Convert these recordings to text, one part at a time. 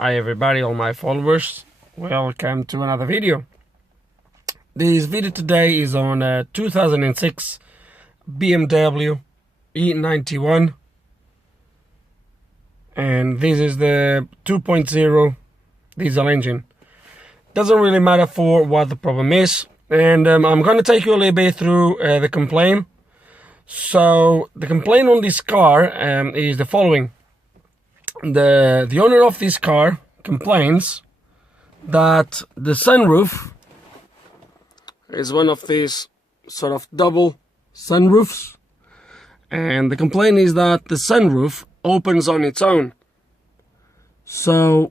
Hi everybody, all my followers, welcome to another video. This video today is on 2006 BMW E91, and this is the 2.0 diesel engine. Doesn't really matter for what the problem is, and I'm going to take you a little bit through the complaint. So the complaint on this car is the following. The owner of this car complains that the sunroof is one of these sort of double sunroofs, and the complaint is that the sunroof opens on its own. So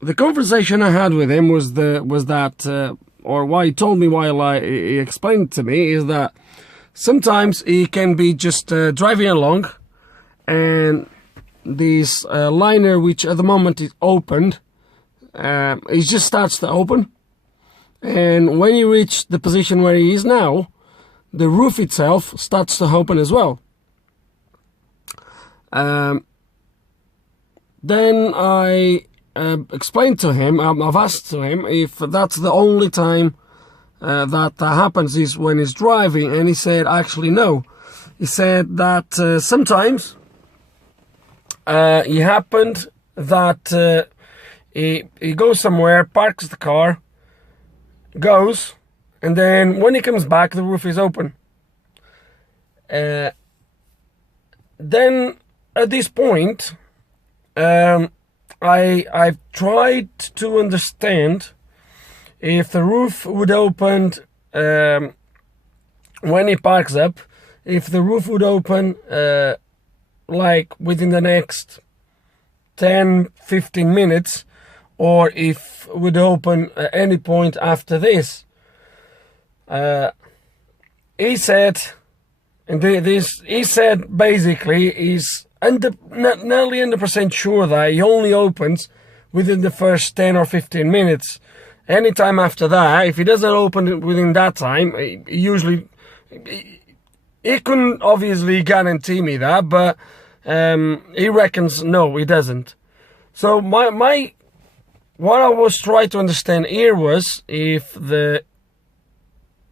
the conversation I had with him was that or why he told me while he explained to me is that sometimes he can be just driving along, and this liner, which at the moment is opened, it just starts to open, and when you reach the position where he is now, the roof itself starts to open as well. Then I explained to him, I've asked to him if that's the only time that happens is when he's driving, and he said actually no. He said that sometimes it happened that he goes somewhere, parks the car, goes, and then when he comes back the roof is open. Then at this point I've tried to understand if the roof would open when he parks up, if the roof would open like within the next 10-15 minutes, or if it would open at any point after this. He said, and he said basically he's nearly 100% sure that he only opens within the first 10 or 15 minutes. Anytime after that, if he doesn't open it within that time, he couldn't obviously guarantee me that, but he reckons no, he doesn't. So what I was trying to understand here was if the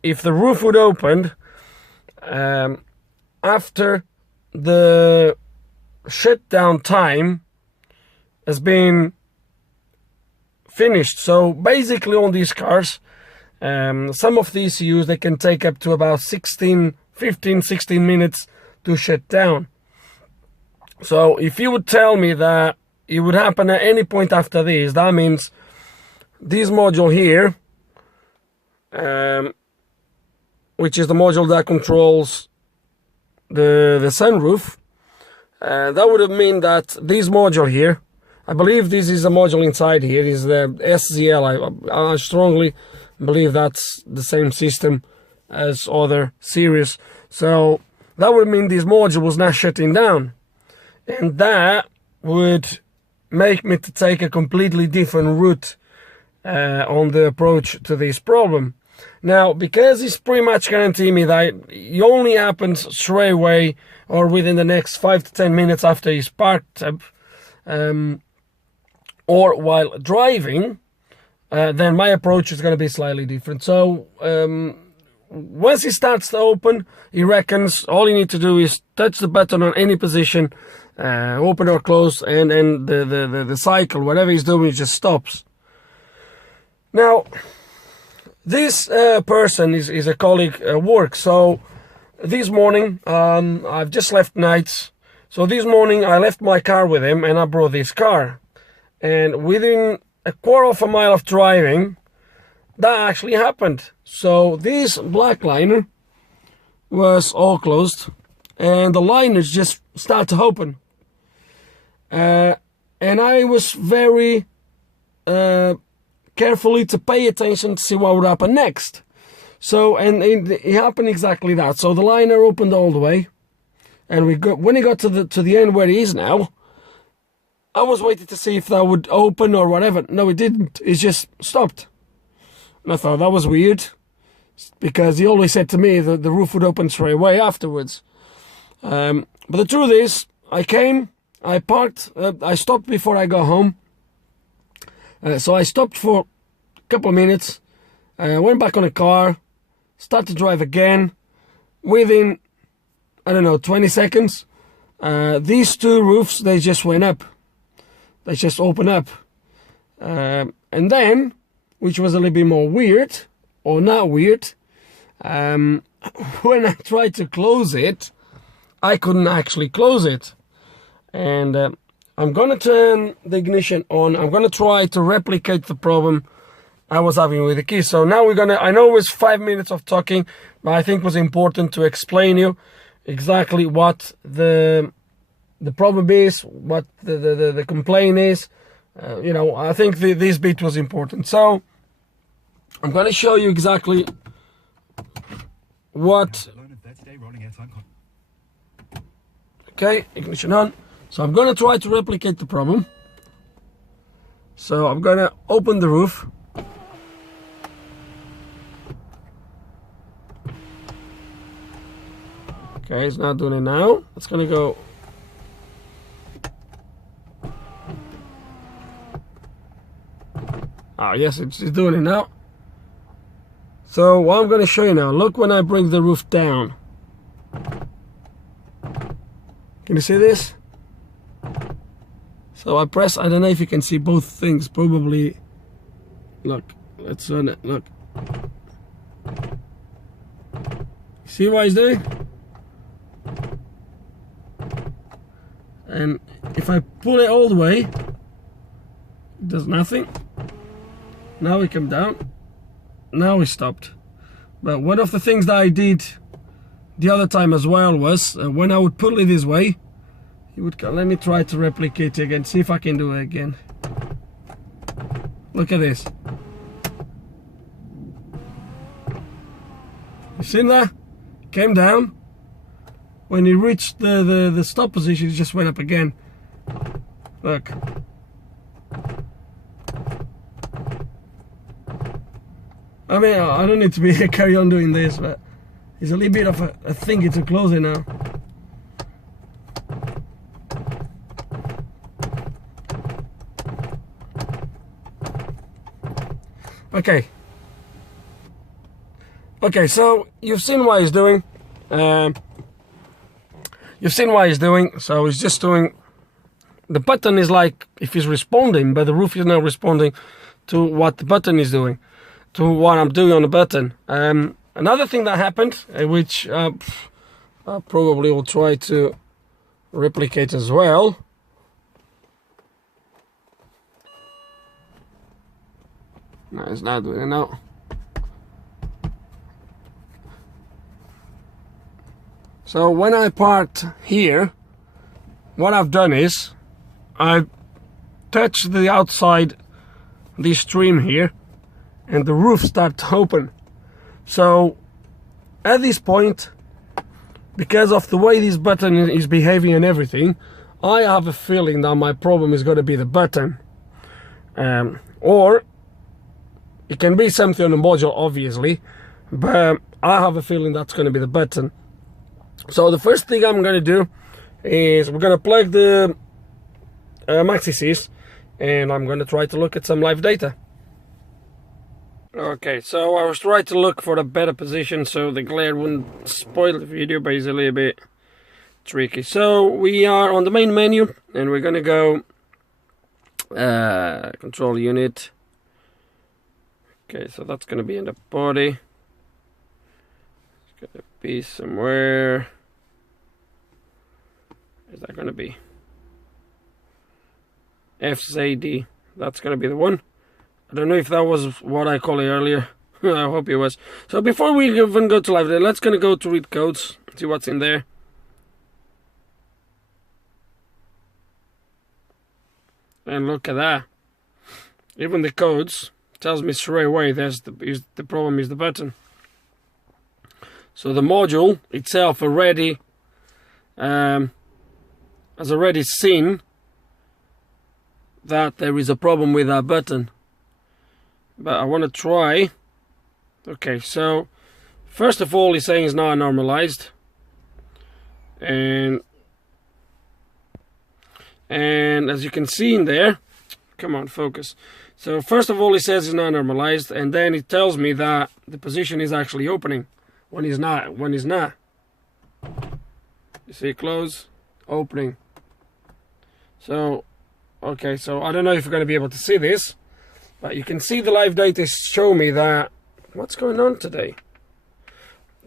roof would open after the shutdown time has been finished. So basically on these cars, some of the ECUs, they can take up to about 15-16 minutes to shut down. So if you would tell me that it would happen at any point after this, that means this module here, which is the module that controls the sunroof, that would have mean that this module here, I believe this is a module inside here, is the SZL. I strongly believe that's the same system as other series. So that would mean this module was not shutting down, and that would make me to take a completely different route on the approach to this problem. Now, because it's pretty much guaranteeing me that it only happens straight away or within the next 5 to 10 minutes after he's parked up, or while driving, then my approach is going to be slightly different. So once he starts to open, he reckons all you need to do is touch the button on any position, open or close, and then the cycle, whatever he's doing, just stops. Now, this person is a colleague at work. So this morning, I've just left nights. So this morning I left my car with him, and I brought this car. And within a quarter of a mile of driving, that actually happened. So this black liner was all closed, and the liners just start to open. And I was very carefully to pay attention to see what would happen next. So, and it happened exactly that. So the liner opened all the way, and when he got to the end where he is now, I was waiting to see if that would open or whatever. No, it didn't. It just stopped. And I thought that was weird, because he always said to me that the roof would open straight away afterwards. But the truth is, I came, I parked, I stopped before I got home, So I stopped for a couple of minutes, went back on the car, started to drive again. Within, I don't know, 20 seconds, these two roofs, they just went up. They just opened up. And then, which was a little bit more weird, or not weird, when I tried to close it, I couldn't actually close it. And I'm going to turn the ignition on. I'm going to try to replicate the problem I was having with the key. So now we're going to, I know it was 5 minutes of talking, but I think it was important to explain you exactly what the problem is, what the complaint is. You know, I think this bit was important. So I'm going to show you exactly what. Okay, ignition on. So I'm going to try to replicate the problem. So I'm going to open the roof. Okay, it's not doing it now. It's going to go. Ah, yes, it's doing it now. So what I'm going to show you now, look when I bring the roof down. Can you see this? So I press, I don't know if you can see both things, probably. Look, let's run it, look. See what it's doing? And if I pull it all the way, it does nothing. Now we come down. Now we stopped. But one of the things that I did the other time as well was when I would pull it this way, it would come. Let me try to replicate it again. See if I can do it again. Look at this. You seen that? Came down. When he reached the stop position, it just went up again. Look. I mean, I don't need to be carry on doing this, but it's a little bit of a thingy to close it now. Okay. Okay, so you've seen what he's doing. You've seen what he's doing. So he's just doing. The button is like if he's responding, but the roof is not responding to what the button is doing. To what I'm doing on the button. Another thing that happened, which I probably will try to replicate as well. No, it's not doing it now. So when I parked here, what I've done is I touched the outside, this trim here, and the roof started to open. So at this point, because of the way this button is behaving and everything, I have a feeling that my problem is going to be the button. Or it can be something on the module, obviously, but I have a feeling that's going to be the button. So the first thing I'm going to do is we're going to plug the maxi-Cs, and I'm going to try to look at some live data. Okay, so I was trying to look for a better position so the glare wouldn't spoil the video, but it's a little bit tricky. So we are on the main menu, and we're gonna go control unit. Okay, so that's gonna be in the body. It's gonna be somewhere. Is that gonna be FZD? That's gonna be the one. I don't know if that was what I called it earlier. I hope it was. So before we even go to live data, let's gonna go to read codes, see what's in there. And look at that. Even the codes tells me straight away the problem is the button. So the module itself already has already seen that there is a problem with that button. But I want to try. Okay, so first of all, he's saying it's not normalized, and as you can see in there, come on, focus. So first of all, it says it's not normalized, and then it tells me that the position is actually opening when it's not. You see, close, opening. So, okay, so I don't know if you're going to be able to see this, but you can see the live data show me that. What's going on today?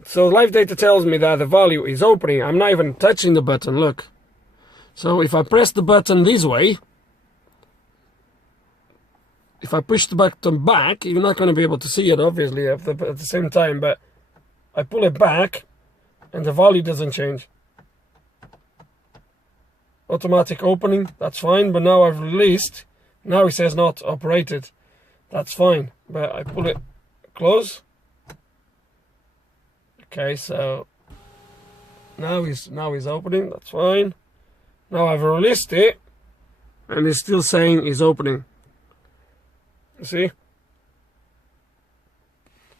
So live data tells me that the value is opening. I'm not even touching the button, look. So if I press the button this way, if I push the button back, you're not going to be able to see it, obviously, at the same time, but I pull it back, and the value doesn't change. Automatic opening, that's fine, but now I've released, now it says not operated. That's fine, but I pull it close. Okay, so now it's opening, that's fine. Now I've released it, and it's still saying it's opening. You see?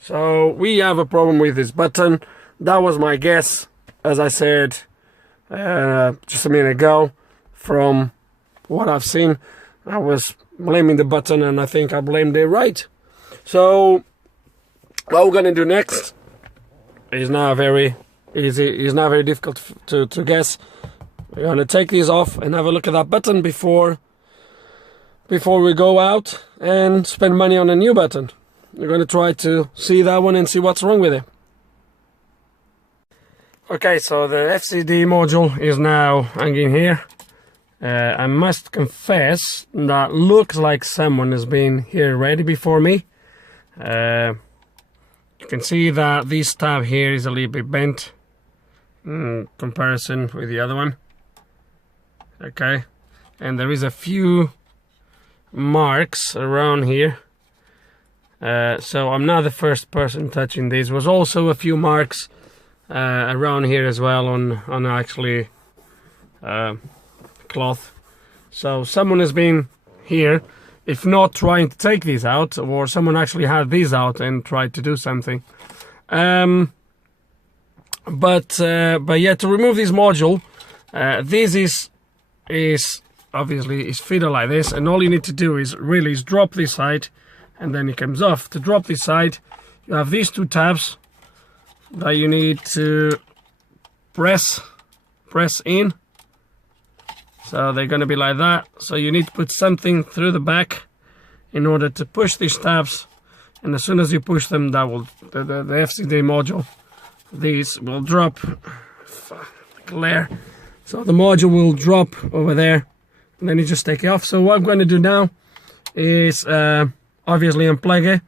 So we have a problem with this button. That was my guess, as I said just a minute ago. From what I've seen, I was blaming the button, and I think I blamed it right. So what we're gonna do next is not very easy. It's not very difficult to guess. We're gonna take these off and have a look at that button before we go out and spend money on a new button. We're gonna try to see that one and see what's wrong with it. Okay, so the FZD module is now hanging here. I must confess that looks like someone has been here already before me. You can see that this tab here is a little bit bent in comparison with the other one. Okay, and there is a few marks around here. So I'm not the first person touching these. There was also a few marks around here as well on actually cloth. So someone has been here, if not trying to take these out, or someone actually had these out and tried to do something. But yeah, to remove this module, this is obviously is fitted like this, and all you need to do is really drop this side, and then it comes off. To drop this side, you have these two tabs that you need to press in. So they're going to be like that. So you need to put something through the back in order to push these tabs, and as soon as you push them, that will the FZD module, these will drop. Glare. So the module will drop over there, and then you just take it off. So what I'm going to do now is obviously unplug it,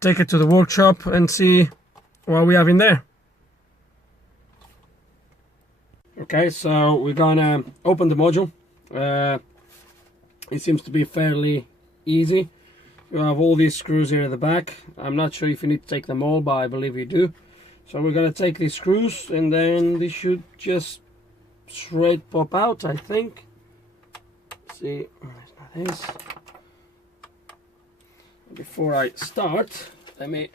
take it to the workshop, and see what we have in there. Okay, so we're gonna open the module. It seems to be fairly easy. You have all these screws here at the back. I'm not sure if you need to take them all, but I believe you do. So we're gonna take these screws, and then they should just straight pop out, I think. Let's see, there's not this. Before I start, let me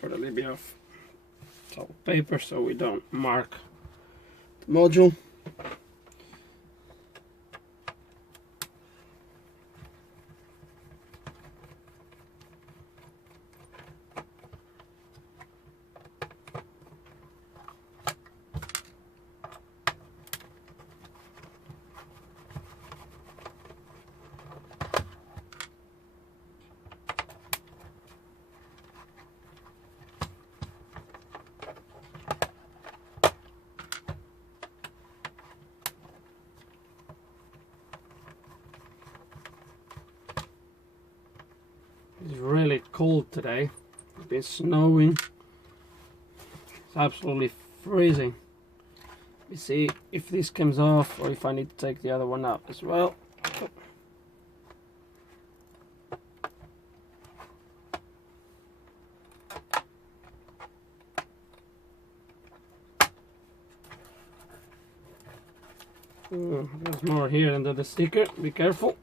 put a little bit of toilet paper so we don't mark the module. It's really cold today. It's been snowing. It's absolutely freezing. Let me see if this comes off, or if I need to take the other one out as well. There's more here under the sticker. Be careful.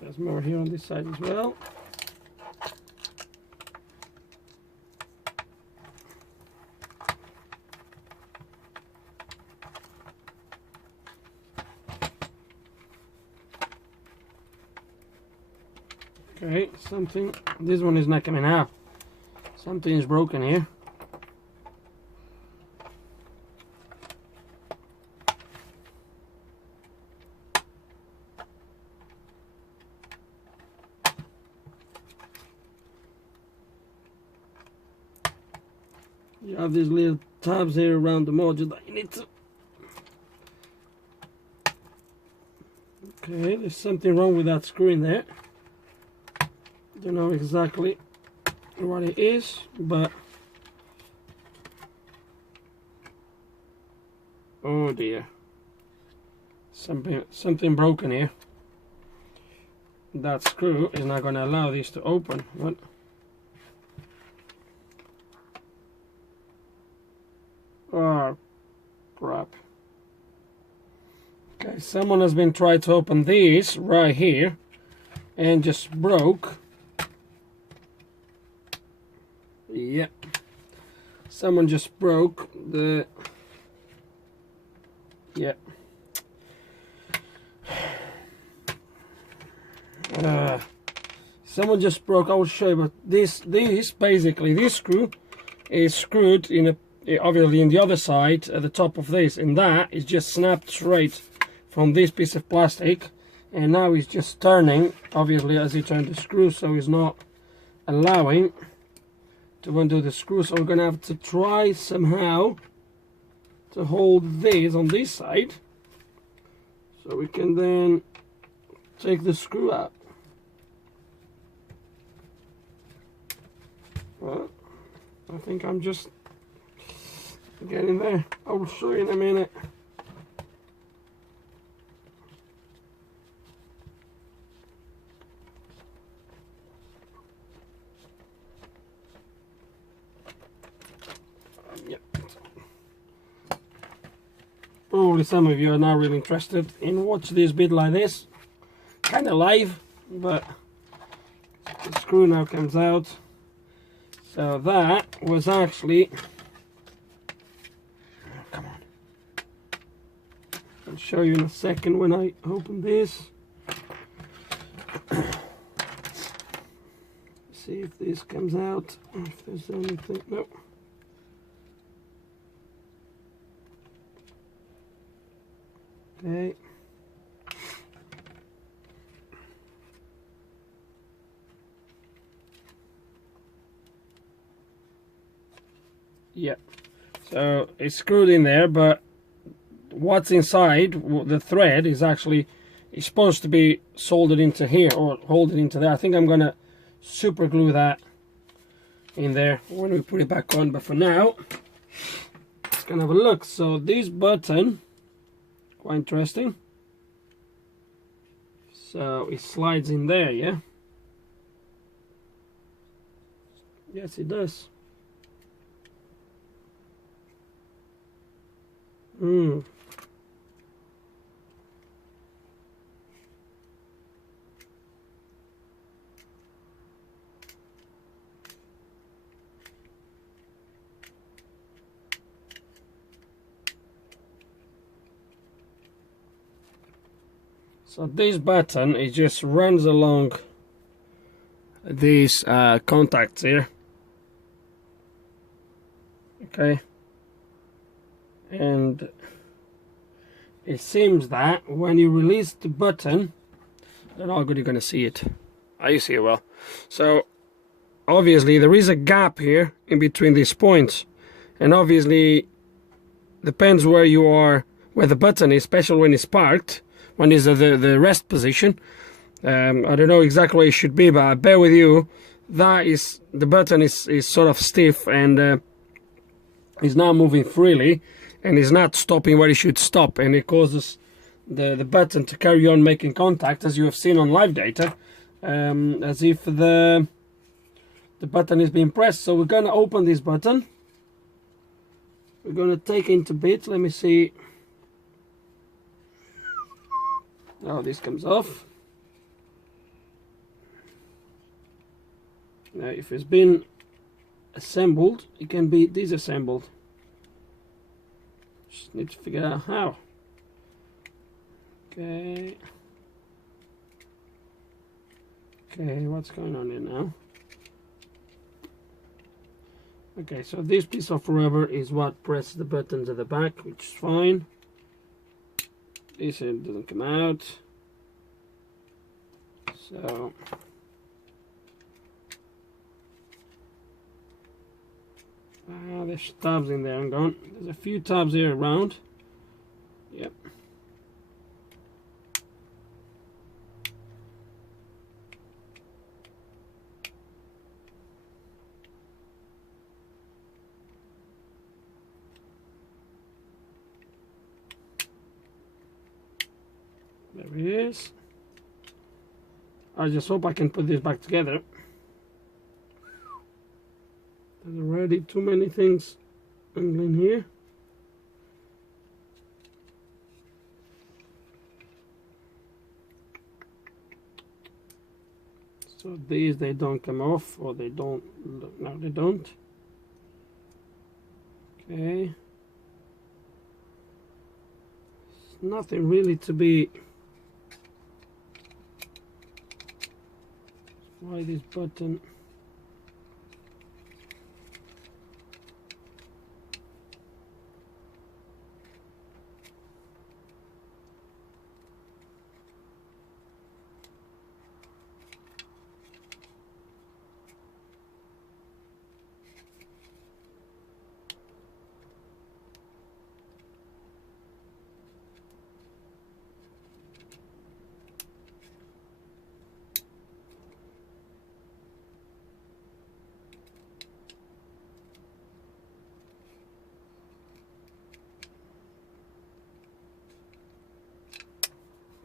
There's more here on this side as well. Okay, something, this one is not coming out. Something is broken here. You have these little tabs here around the module that you need to... Okay, there's something wrong with that screw in there. Don't know exactly what it is, but oh dear, something broken here. That screw is not going to allow this to open. What? Oh crap. Okay, someone has been trying to open this right here and just broke. Yep, someone just broke the... Yep. Someone just broke, I will show you, but this basically, this screw is screwed in a, obviously in the other side at the top of this, and that is just snapped straight from this piece of plastic, and now it's just turning, obviously as you turn the screw, so it's not allowing to undo the screw. So we're gonna have to try somehow to hold this on this side so we can then take the screw out. Well, I think I'm just getting there. I'll show you in a minute. Probably some of you are not really interested in watch this bit like this, kind of live, but the screw now comes out. So that was actually, oh, come on, I'll show you in a second when I open this. See if this comes out, if there's anything. Nope. Okay. Yeah. So it's screwed in there, but what's inside, the thread, is actually supposed to be soldered into here or hold it into there. I think I'm gonna super glue that in there when we put it back on, but for now let's gonna have a look. So this button, quite interesting. So it slides in there, yeah? Yes, it does. So this button, it just runs along these contacts here. Okay. And it seems that when you release the button, I don't know how good you're going to see it. You see it well. So obviously there is a gap here in between these points, and obviously depends where you are, where the button is, especially when it's parked, when it's the rest position. I don't know exactly where it should be, but I bear with you, that is, the button is sort of stiff and is not moving freely, and is not stopping where it should stop, and it causes the button to carry on making contact, as you have seen on live data, as if the button is being pressed. So we're going to open this button. We're going to take it into bits. Let me see. Oh, this comes off. Now if it's been assembled, it can be disassembled. Just need to figure out how. Okay, what's going on here now? Okay, so this piece of rubber is what presses the buttons at the back, which is fine. This end doesn't come out. So there's tabs in there. I'm gone. There's a few tabs here around. Yep. There he is. I just hope I can put this back together. There's already too many things in here. So these, they don't come off, or they don't. No, they don't. Okay. There's nothing really to be. Why this button?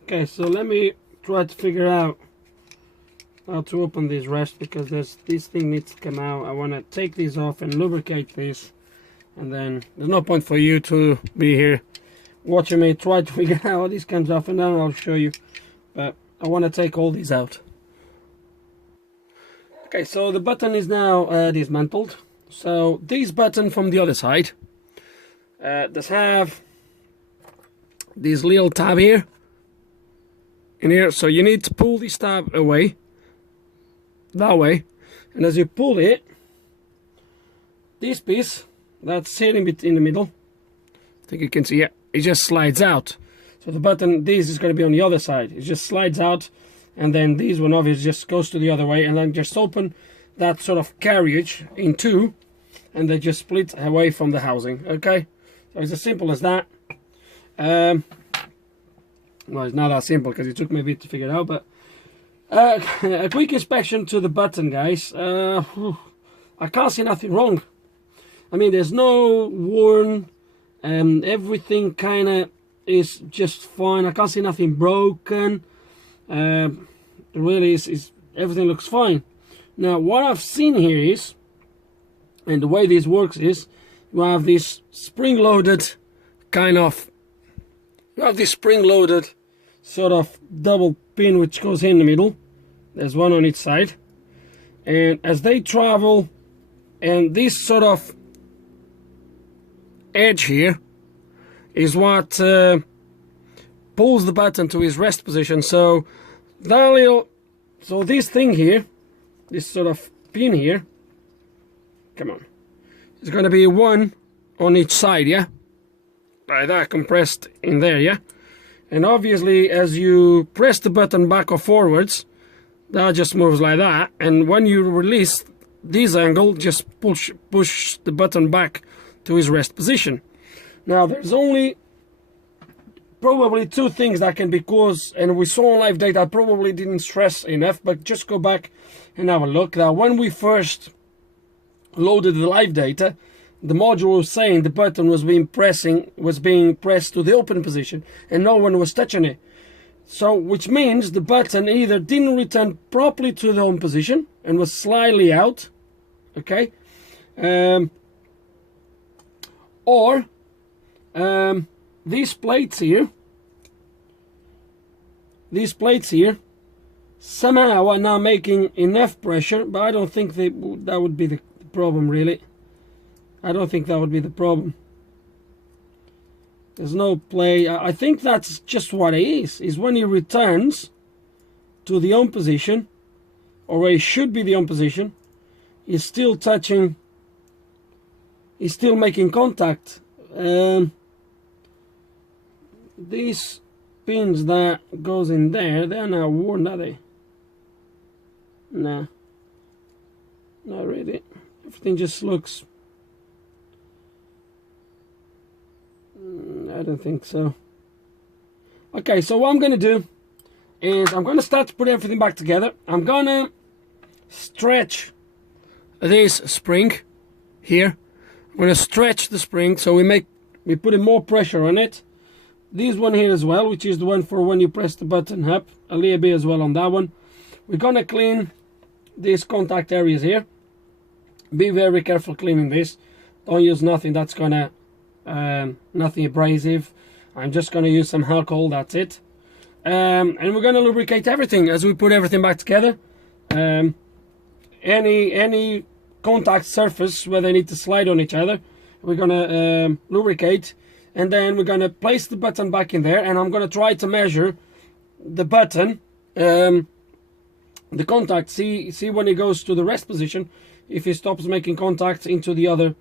Okay, so let me try to figure out how to open this rest, because this thing needs to come out. I want to take these off and lubricate this, and then there's no point for you to be here watching me try to figure out how this comes off, and then I'll show you. But I want to take all these out. Okay, so the button is now dismantled. So this button from the other side does have this little tab here in here, so you need to pull this tab away that way, and as you pull it, this piece that's sitting in the middle, I think you can see it, it just slides out. So the button, this is going to be on the other side, it just slides out, and then this one obviously just goes to the other way, and then just open that sort of carriage in two, and they just split away from the housing. Okay, so it's as simple as that. Well, it's not that simple because it took me a bit to figure it out, but a quick inspection to the button, guys. I can't see nothing wrong. I mean, there's no worn, everything kind of is just fine. I can't see nothing broken. Really, everything looks fine. Now, what I've seen here is, and the way this works is, you have this spring-loaded kind of, you have this spring-loaded sort of double pin which goes in the middle. There's one on each side, and as they travel, and this sort of edge here is what pulls the button to its rest position. So that little, so this thing here, this sort of pin here, come on, it's going to be one on each side, yeah, like that, compressed in there, yeah. And obviously as you press the button back or forwards, that just moves like that, and when you release this angle, just push the button back to its rest position. Now there's only probably two things that can be caused, and we saw on live data, I probably didn't stress enough, but just go back and have a look. Now when we first loaded the live data, the module was saying the button was being pressed to the open position and no one was touching it. So which means the button either didn't return properly to the home position and was slightly out, okay, or these plates here somehow are not making enough pressure, but I don't think that would be the problem, really. I don't think that would be the problem. There's no play. I think that's just what it is when he returns to the on position, or where he should be the on position, he's still touching, he's still making contact. These pins that goes in there, they're not worn, are they? Nah, not really. Everything just looks, I don't think so. Okay, so what I'm gonna do is I'm gonna start to put everything back together. I'm gonna stretch this spring here. I'm gonna stretch the spring so we put more pressure on it. This one here as well, which is the one for when you press the button up, a little bit as well on that one. We're gonna clean these contact areas here. Be very careful cleaning this. Don't use nothing that's gonna nothing abrasive. I'm just gonna use some alcohol, that's it. And we're gonna lubricate everything as we put everything back together. Any contact surface where they need to slide on each other, we're gonna lubricate, and then we're gonna place the button back in there, and I'm gonna try to measure the button, the contact, see when it goes to the rest position, if it stops making contact into the other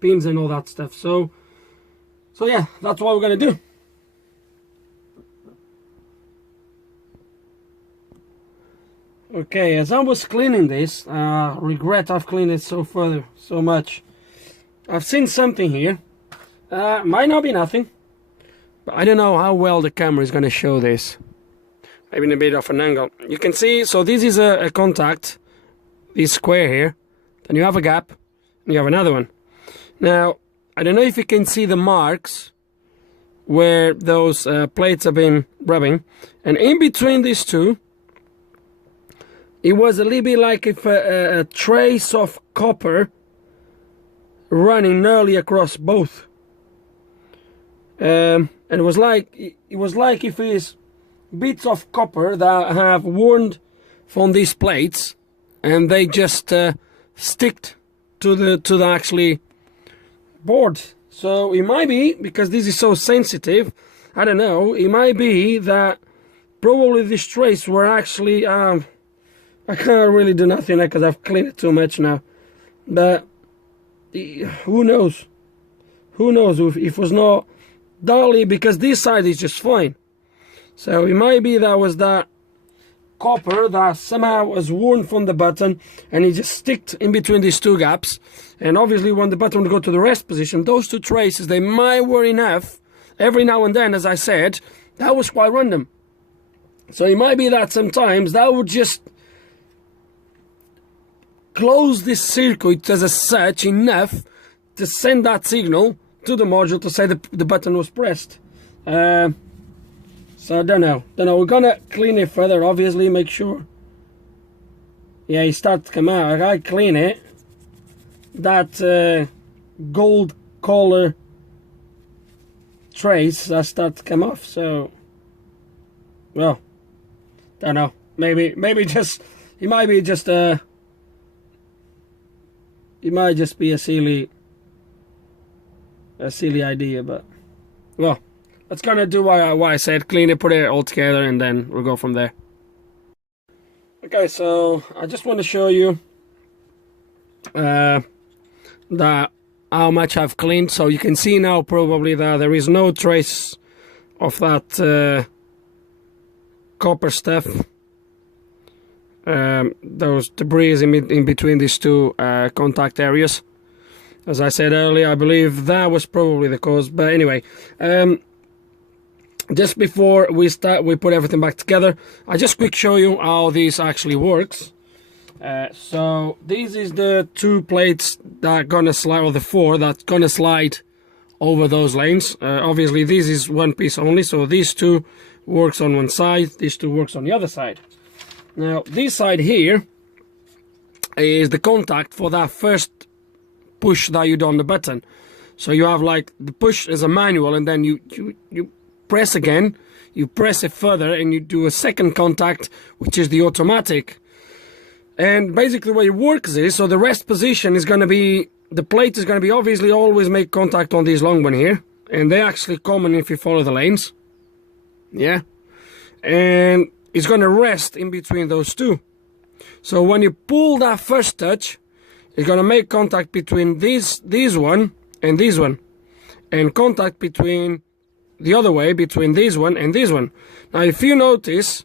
pins and all that stuff. So yeah, that's what we're gonna do. Okay, as I was cleaning this, regret I've cleaned it so much. I've seen something here. Might not be nothing, but I don't know how well the camera is going to show this. Maybe in a bit of an angle. You can see, so this is a contact, this square here. Then you have a gap, and you have another one. Now, I don't know if you can see the marks where those plates have been rubbing. And in between these two, it was a little bit like if a trace of copper running nearly across both. And it was like if it's bits of copper that have worn from these plates, and they just stick to the actually board. So it might be, because this is so sensitive, I don't know, it might be that probably these traces were actually I can't really do nothing because I've cleaned it too much now, but who knows? Who knows if it was not dolly, because this side is just fine. So it might be that was that copper that somehow was worn from the button, and it just sticked in between these two gaps. And obviously when the button would go to the rest position, those two traces, they might were enough. Every now and then, as I said, that was quite random. So it might be that sometimes that would just close this circuit as such enough to send that signal to the module to say the button was pressed. So I don't know. We're gonna clean it further, obviously, make sure. Yeah, it starts to come out. I clean it. That gold color trace that starts to come off. So, well, don't know. Maybe just it might be just a. It might just be a silly idea, but well, let's gonna do what I said, clean it, put it all together, and then we'll go from there. Okay, so I just want to show you that how much I've cleaned. So you can see now probably that there is no trace of that copper stuff. Those debris in between these two contact areas. As I said earlier, I believe that was probably the cause. But anyway, just before we start, we put everything back together. I just quick show you how this actually works. So this is the two plates that are gonna slide, or the four that's gonna slide over those lanes. Obviously, this is one piece only, so these two works on one side, these two works on the other side. Now, this side here is the contact for that first push that you do on the button. So you have like the push is a manual, and then you press again. you press it further and you do a second contact, which is the automatic. And basically the way it works is, so the rest position is going to be, the plate is going to be obviously always make contact on this long one here, and they're actually common if you follow the lanes, yeah, and it's going to rest in between those two. So when you pull that first touch, it's going to make contact between this one and this one, and contact between the other way between this one and this one. Now if you notice,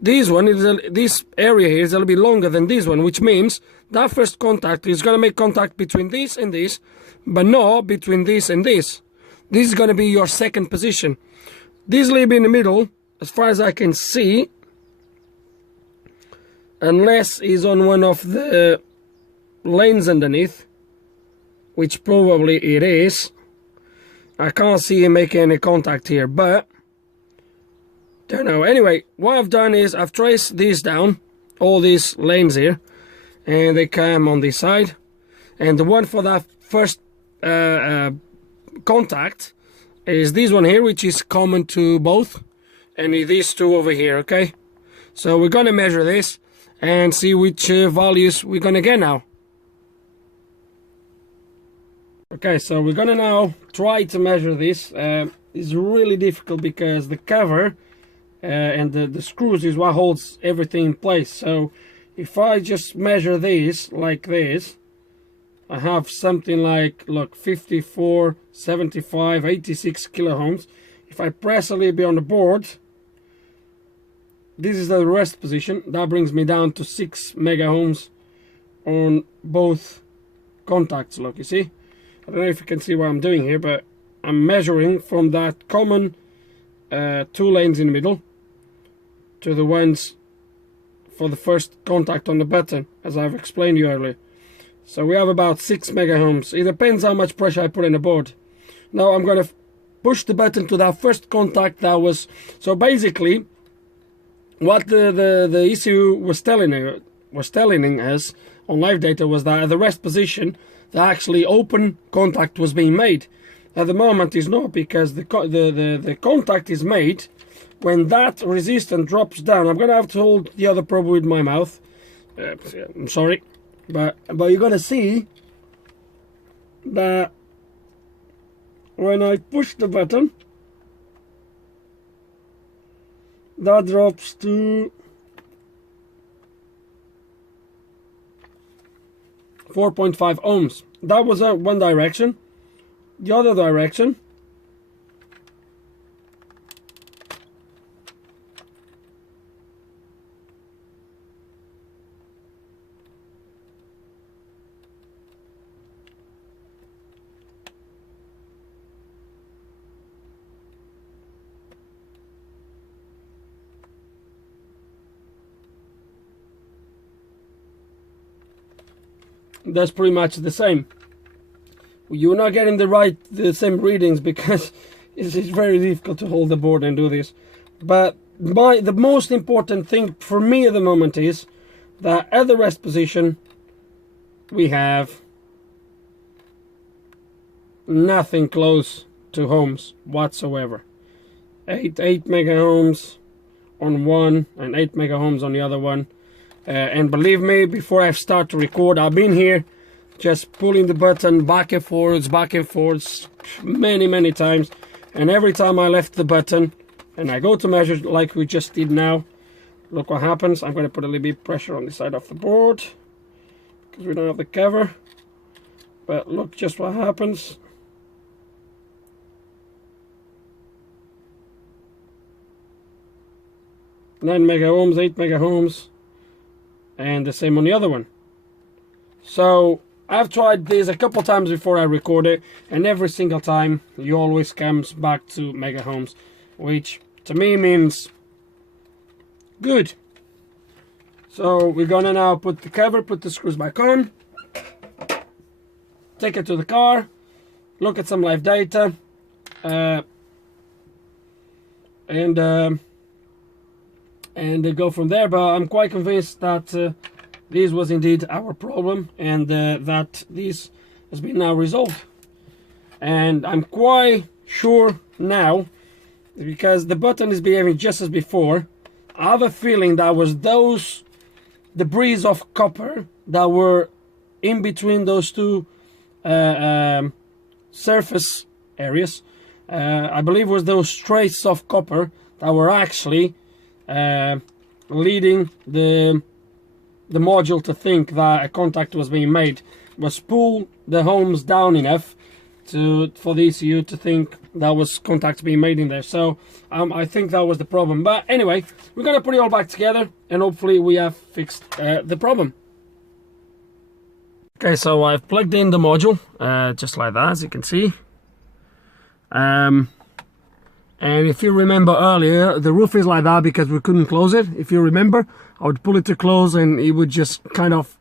this one is this area here is a little bit longer than this one, which means that first contact is going to make contact between this and this, but not between this and this. This is going to be your second position. This little bit in the middle, as far as I can see, unless it's on one of the lanes underneath, which probably it is, I can't see him making any contact here, but don't know. Anyway, what I've done is I've traced these down, all these lanes here, and they come on this side, and the one for that first contact is this one here, which is common to both, and these two over here. Okay, so we're gonna measure this and see which values we're gonna get now. Okay, so we're gonna now try to measure this. It's really difficult because the cover and the screws is what holds everything in place. So if I just measure these like this, I have something like, look, 54, 75, 86 kiloohms. If I press a little bit on the board, this is the rest position. That brings me down to 6 megaohms on both contacts. Look, you see? I don't know if you can see what I'm doing here, but I'm measuring from that common two lanes in the middle to the ones for the first contact on the button, as I've explained to you earlier. So we have about 6 megaohms. It depends how much pressure I put in the board. Now I'm going to push the button to that first contact that was... So basically, what the ECU was telling us on live data was that at the rest position, the actually open contact was being made. At the moment is not, because the contact is made when that resistance drops down. I'm gonna have to hold the other probe with my mouth. I'm sorry, but you're gonna see that when I push the button, that drops to 4.5 ohms. That was one direction. The other direction, that's pretty much the same. You're not getting the same readings because it's very difficult to hold the board and do this. But the most important thing for me at the moment is that at the rest position we have nothing close to ohms whatsoever. 8 megaohms on one and 8 megaohms on the other one. And believe me, before I start to record, I've been here just pulling the button back and forwards many times, and every time I left the button and I go to measure like we just did now, look what happens. I'm going to put a little bit of pressure on the side of the board because we don't have the cover, but look just what happens. Nine megaohms, 8 megaohms, and the same on the other one. So I've tried this a couple times before I record it, and every single time it always comes back to megaohms, which to me means good. So we're gonna now put the cover, put the screws back on, take it to the car, look at some live data, and go from there. But I'm quite convinced that this was indeed our problem, and that this has been now resolved. And I'm quite sure now because the button is behaving just as before. I have a feeling that was those debris of copper that were in between those two surface areas. I believe it was those traces of copper that were actually leading the module to think that a contact was being made, was pull the homes down enough for the ECU to think that was contact being made in there. So I think that was the problem. But anyway, we're gonna put it all back together and hopefully we have fixed the problem. Okay, so I've plugged in the module just like that, as you can see. And if you remember earlier, the roof is like that because we couldn't close it. If you remember, I would pull it to close and it would just kind of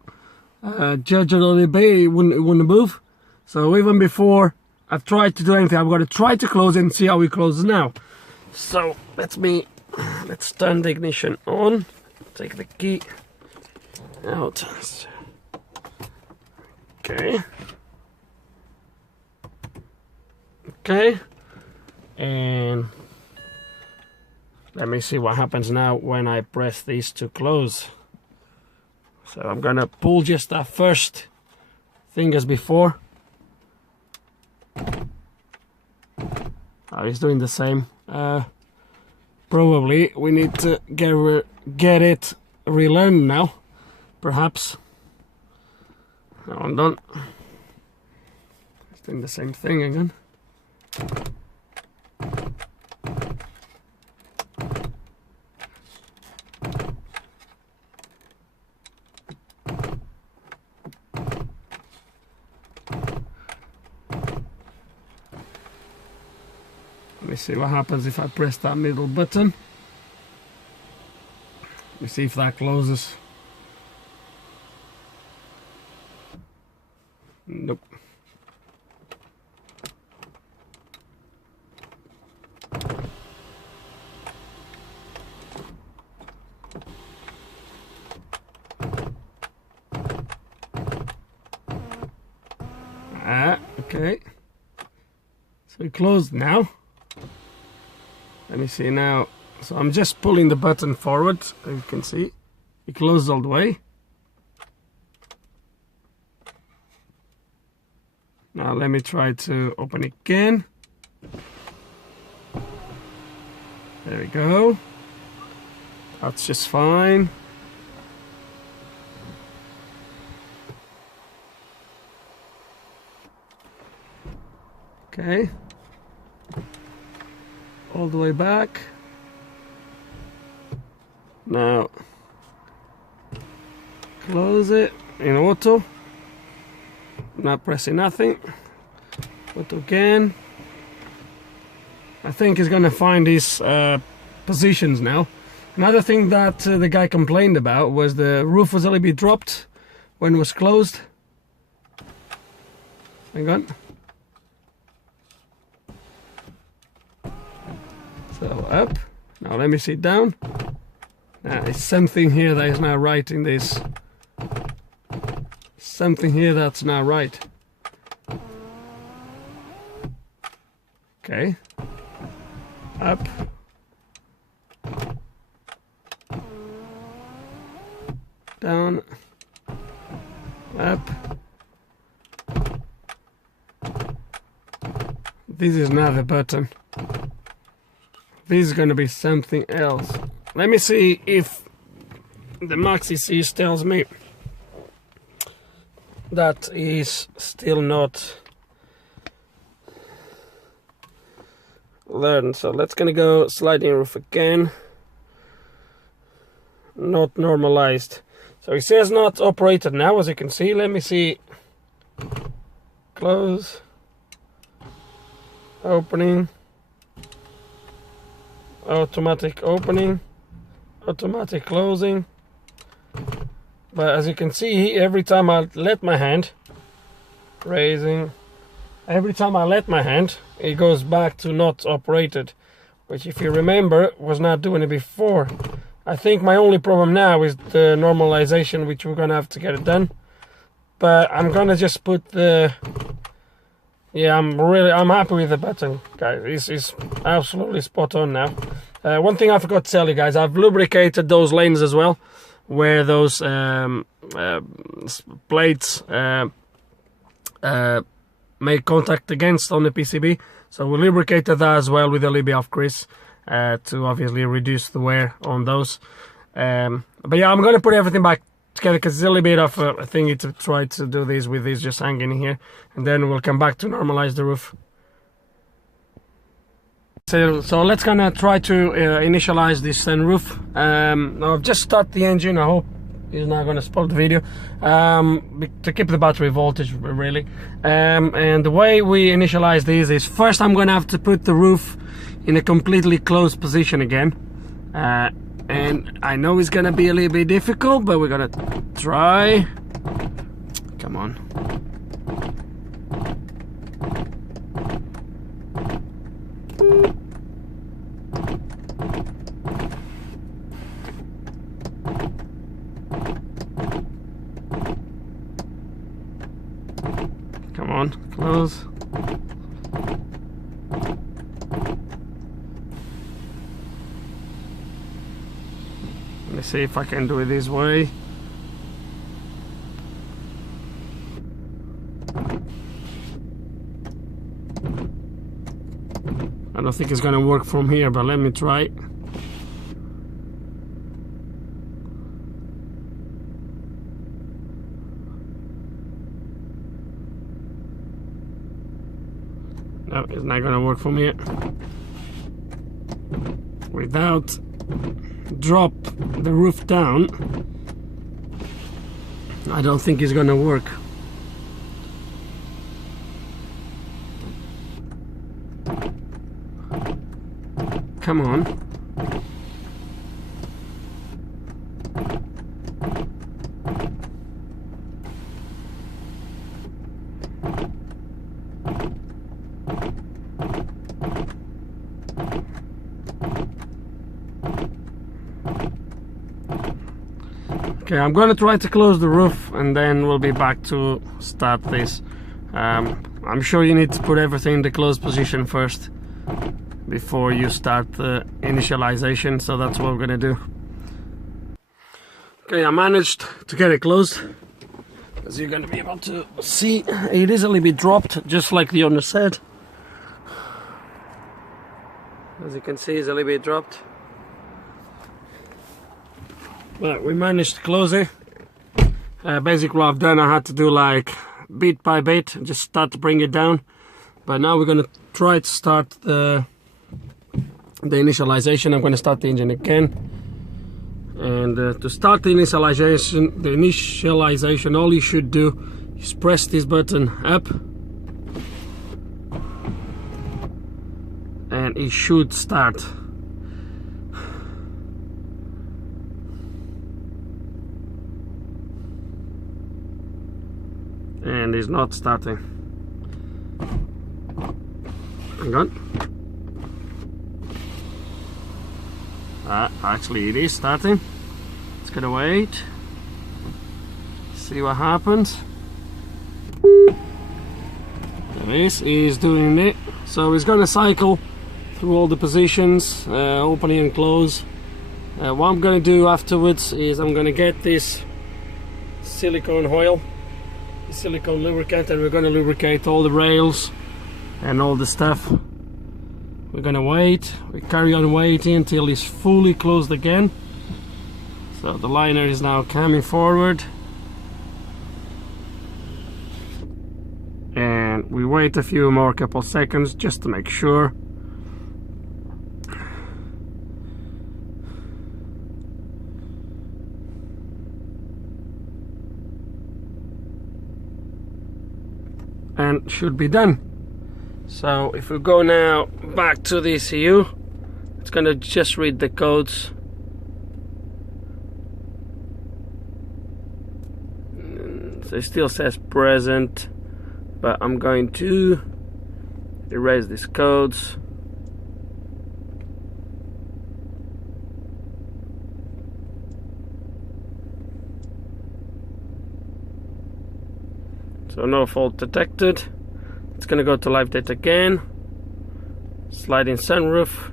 judge a little bit, it wouldn't move. So even before I've tried to do anything, I'm going to try to close it and see how it closes now. So let's turn the ignition on, take the key out. Okay. Okay. And let me see what happens now when I press these to close. So I'm gonna pull just that first thing as before. Oh, he's doing the same. Probably we need to get it relearned now, perhaps. No, I'm done. He's doing the same thing again. Let me see what happens if I press that middle button. Let me see if that closes. Nope. Okay. So it closed now. Let me see now. So I'm just pulling the button forward, as you can see. It closes all the way. Now let me try to open it again. There we go. That's just fine. Okay. All the way back. Now close it in auto. Not pressing nothing. Auto again. I think he's gonna find these positions now. Another thing that the guy complained about was the roof was a little bit dropped when it was closed. Hang on. So up. Now let me see down. Now it's something here that is not right in this. Something here that's not right. Okay. Up. Down. Up. This is not the button. This is going to be something else. Let me see if the Maxi Seas tells me that is still not learned. So let's gonna go sliding roof again. Not normalized. So it says not operated now, as you can see. Let me see. Close. Opening. Automatic opening. Automatic closing. But as you can see, every time I let my hand, raising, every time I let my hand, it goes back to not operated, which if you remember, was not doing it before. I think my only problem now is the normalization, which we're gonna have to get it done. But I'm gonna just put the, yeah, I'm happy with the button, guys. It's absolutely spot on now. One thing I forgot to tell you guys, I've lubricated those lanes as well, where those plates make contact against on the PCB. So we lubricated that as well with a little bit of grease to obviously reduce the wear on those. But yeah, I'm going to put everything back together because it's a little bit of a thingy to try to do this with this just hanging here, and then we'll come back to normalize the roof. So let's gonna try to initialize this sunroof. Now I've just started the engine. I hope it's not gonna spoil the video, to keep the battery voltage really. And the way we initialize these is first I'm gonna have to put the roof in a completely closed position again. And I know it's gonna be a little bit difficult, but we're gonna try. Come on. Come on, close. Let me see if I can do it this way. I don't think it's gonna work from here, but let me try. No, it's not gonna work from here. Without drop the roof down, I don't think it's gonna work. Come on. Okay, I'm going to try to close the roof and then we'll be back to start this. I'm sure you need to put everything in the closed position first before you start the initialization, so that's what we're going to do. Okay, I managed to get it closed. As you're going to be able to see, it is a little bit dropped, just like the owner said. As you can see, it's a little bit dropped. But we managed to close it. Basically what I've done, I had to do like bit by bit, just start to bring it down. But now we're going to try to start the initialization. I'm going to start the engine again. And to start the initialization, all you should do is press this button up. And it should start. And it's not starting. Hang on. Actually it is starting. It's gonna wait. See what happens. This is doing it. So it's gonna cycle through all the positions, opening and close. What I'm gonna do afterwards is I'm gonna get this silicone oil, silicone lubricant, and we're going to lubricate all the rails and all the stuff. We're going to wait. We carry on waiting until it's fully closed again. So the liner is now coming forward, and we wait a few more couple seconds just to make sure. And should be done. So if we go now back to the ECU, it's gonna just read the codes. So it still says present, but I'm going to erase these codes. So no fault detected. It's gonna go to live date again. Sliding sunroof.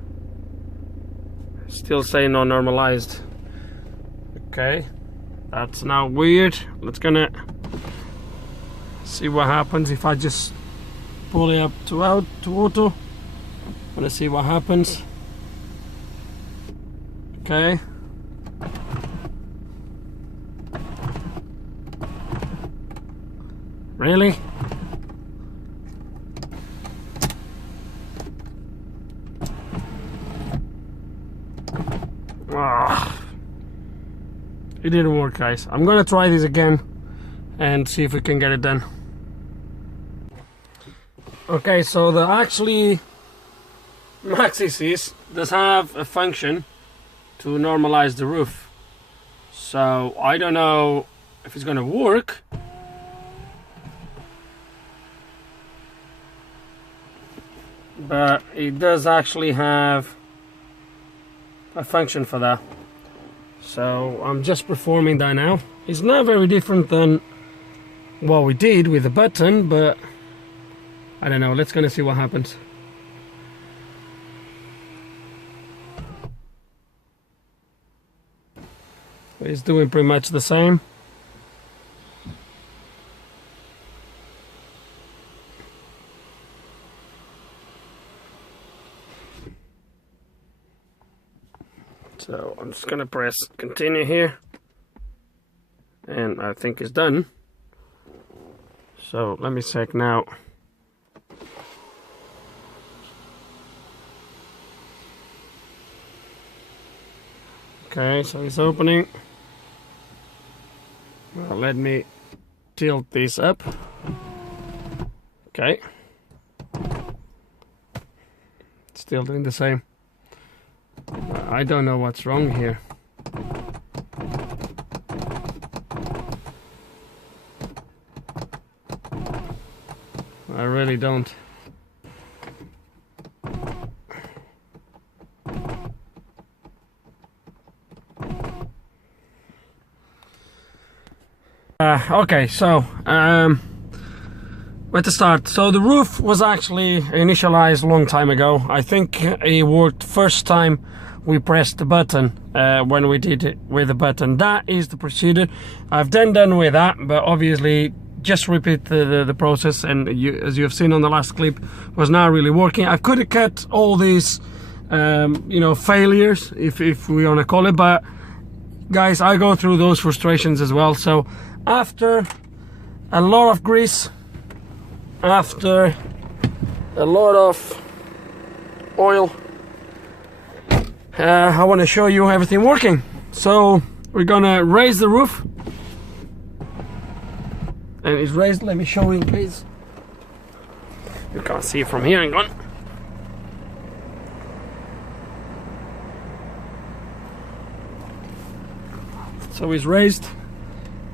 Still saying no normalized. Okay, that's now weird. Let's gonna see what happens if I just pull it up to auto. Wanna see what happens. Okay. Really? It didn't work, guys. I'm gonna try this again and see if we can get it done. Okay, so the actually Maxi does have a function to normalize the roof. So I don't know if it's gonna work. But it does actually have a function for that. So I'm just performing that now. It's not very different than what we did with the button, but I don't know. Let's gonna see what happens. It's doing pretty much the same. So I'm just gonna press continue here, and I think it's done. So let me check now. Okay, so it's opening. Well, let me tilt this up. Okay, still doing the same. I don't know what's wrong here. I really don't. Okay, so where to start? So the roof was actually initialized a long time ago. I think it worked first time we pressed the button when we did it with the button. That is the procedure. I've then done with that, but obviously just repeat the process, and as you have seen on the last clip, was not really working. I could have cut all these you know, failures, if we want to call it, but guys, I go through those frustrations as well. So after a lot of grease, after a lot of oil, I want to show you everything working. So we're gonna raise the roof, and it's raised. Let me show you, please. You can't see it from here. Hang on. So it's raised.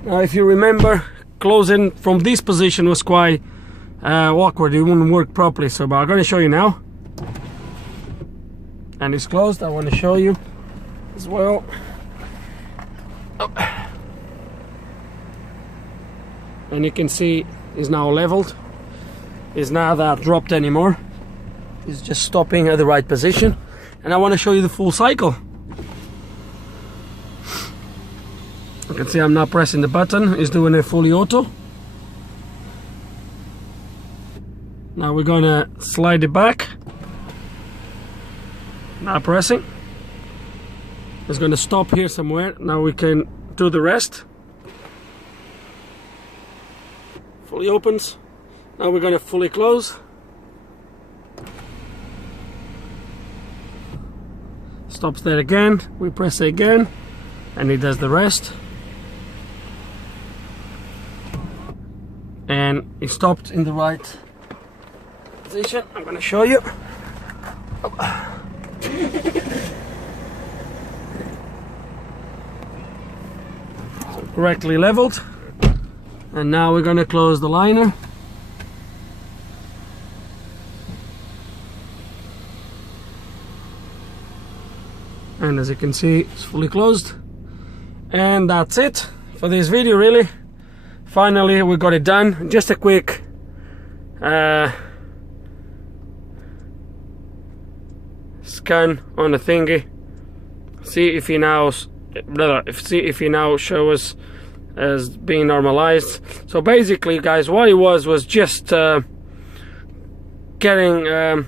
Now, if you remember, closing from this position was quite awkward. It wouldn't work properly. So, but I'm going to show you now. And it's closed. I want to show you as well. Oh. And you can see it's now leveled. It's not that dropped anymore. It's just stopping at the right position. And I want to show you the full cycle. You can see I'm not pressing the button. It's doing it fully auto. Now we're going to slide it back. Not pressing. It's going to stop here somewhere. Now we can do the rest. Fully opens. Now we're going to fully close. Stops there again. We press it again, and it does the rest. And it stopped in the right position. I'm going to show you. So correctly leveled. And now we're going to close the liner. And as you can see, it's fully closed. And that's it for this video, really. Finally, we got it done. Just a quick scan on the thingy, see if he now shows as being normalized. So basically, guys, what it was just getting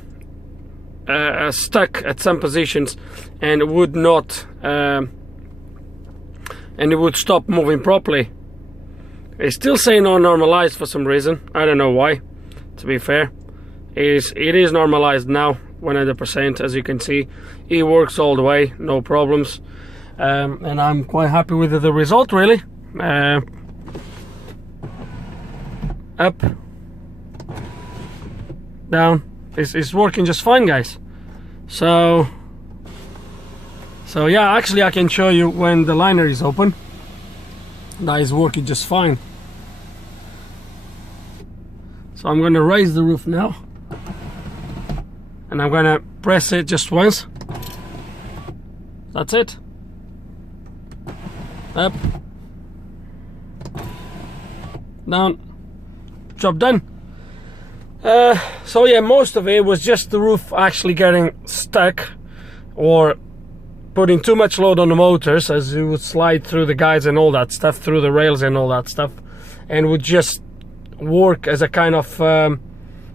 stuck at some positions, and it would not and it would stop moving properly. It's still saying non normalized for some reason. I don't know why, to be fair. It is normalized now 100%. As you can see, it works all the way, no problems, and I'm quite happy with the result, really. Up, down, it's working just fine, guys. So yeah, actually I can show you when the liner is open. That is working just fine. So I'm going to raise the roof now, and I'm going to press it just once. That's it. Up, down, job done. So yeah, most of it was just the roof actually getting stuck or putting too much load on the motors, as it would slide through the guides and all that stuff, through the rails and all that stuff, and would just work as a kind of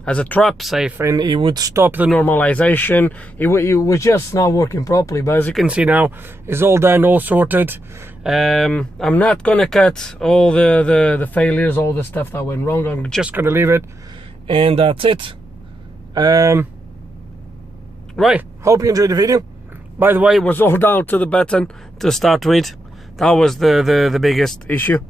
as a trap safe, and it would stop the normalization. It was just not working properly. But as you can see now, it's all done, all sorted. I'm not gonna cut all the failures, all the stuff that went wrong. I'm just gonna leave it, and that's it. Right, hope you enjoyed the video. By the way, it was all down to the button to start with. That was the biggest issue.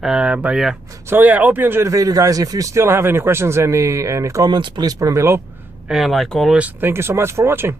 But yeah, so yeah, hope you enjoyed the video, guys. If you still have any questions, any comments, please put them below. And like always, thank you so much for watching.